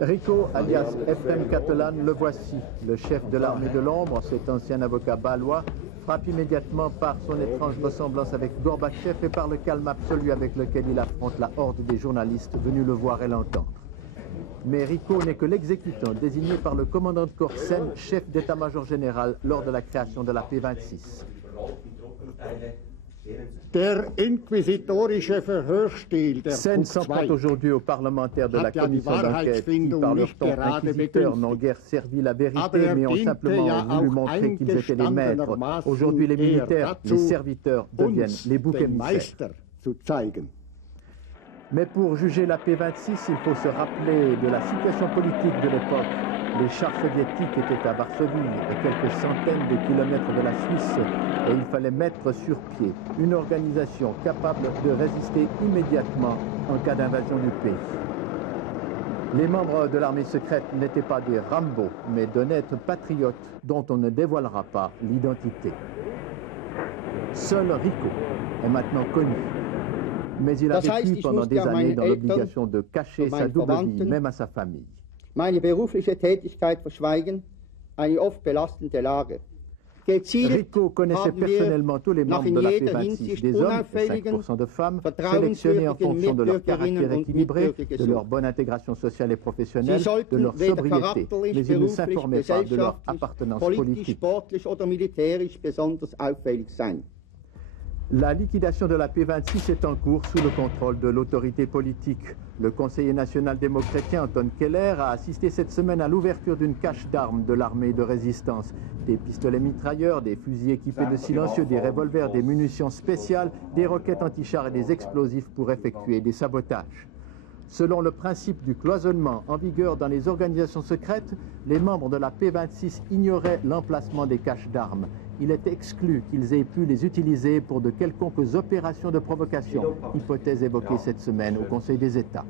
Rico, alias Efrem Catalan, le voici. Le chef de l'armée de l'ombre, cet ancien avocat bâlois, frappe immédiatement par son étrange ressemblance avec Gorbatchev et par le calme absolu avec lequel il affronte la horde des journalistes venus le voir et l'entendre. Mais Rico n'est que l'exécutant désigné par le commandant de corps Sen, chef d'état-major général, lors de la création de la P26. Sen s'en prend aujourd'hui aux parlementaires de la commission d'enquête qui, par leur ton inquisiteur, n'ont guère servi la vérité, mais ont simplement voulu montrer qu'ils étaient les maîtres. Aujourd'hui, les militaires, les serviteurs, deviennent les boucs émissaires. Mais pour juger la P26, il faut se rappeler de la situation politique de l'époque. Les chars soviétiques étaient à Varsovie, à quelques centaines de kilomètres de la Suisse, et il fallait mettre sur pied une organisation capable de résister immédiatement en cas d'invasion du pays. Les membres de l'armée secrète n'étaient pas des Rambo, mais d'honnêtes patriotes dont on ne dévoilera pas l'identité. Seul Rico est maintenant connu. Mais il a vécu pendant des années dans l'obligation de cacher sa double vie, même à sa famille. Meine berufliche Tätigkeit verschweigen, eine oft belastende Lage. Rico connaissait personnellement tous les membres de la P26, des hommes et 5% de femmes, sélectionnés en fonction de leur caractère équilibré, de leur bonne intégration sociale et professionnelle, de leur sobriété, mais ils ne s'informaient pas de leur appartenance politique. La liquidation de la P26 est en cours sous le contrôle de l'autorité politique. Le conseiller national démocratien Anton Keller a assisté cette semaine à l'ouverture d'une cache d'armes de l'armée de résistance. Des pistolets mitrailleurs, des fusils équipés de silencieux, des revolvers, des munitions spéciales, des roquettes anti-chars et des explosifs pour effectuer des sabotages. Selon le principe du cloisonnement en vigueur dans les organisations secrètes, les membres de la P26 ignoraient l'emplacement des caches d'armes. Il est exclu qu'ils aient pu les utiliser pour de quelconques opérations de provocation, hypothèse évoquée cette semaine au Conseil des États.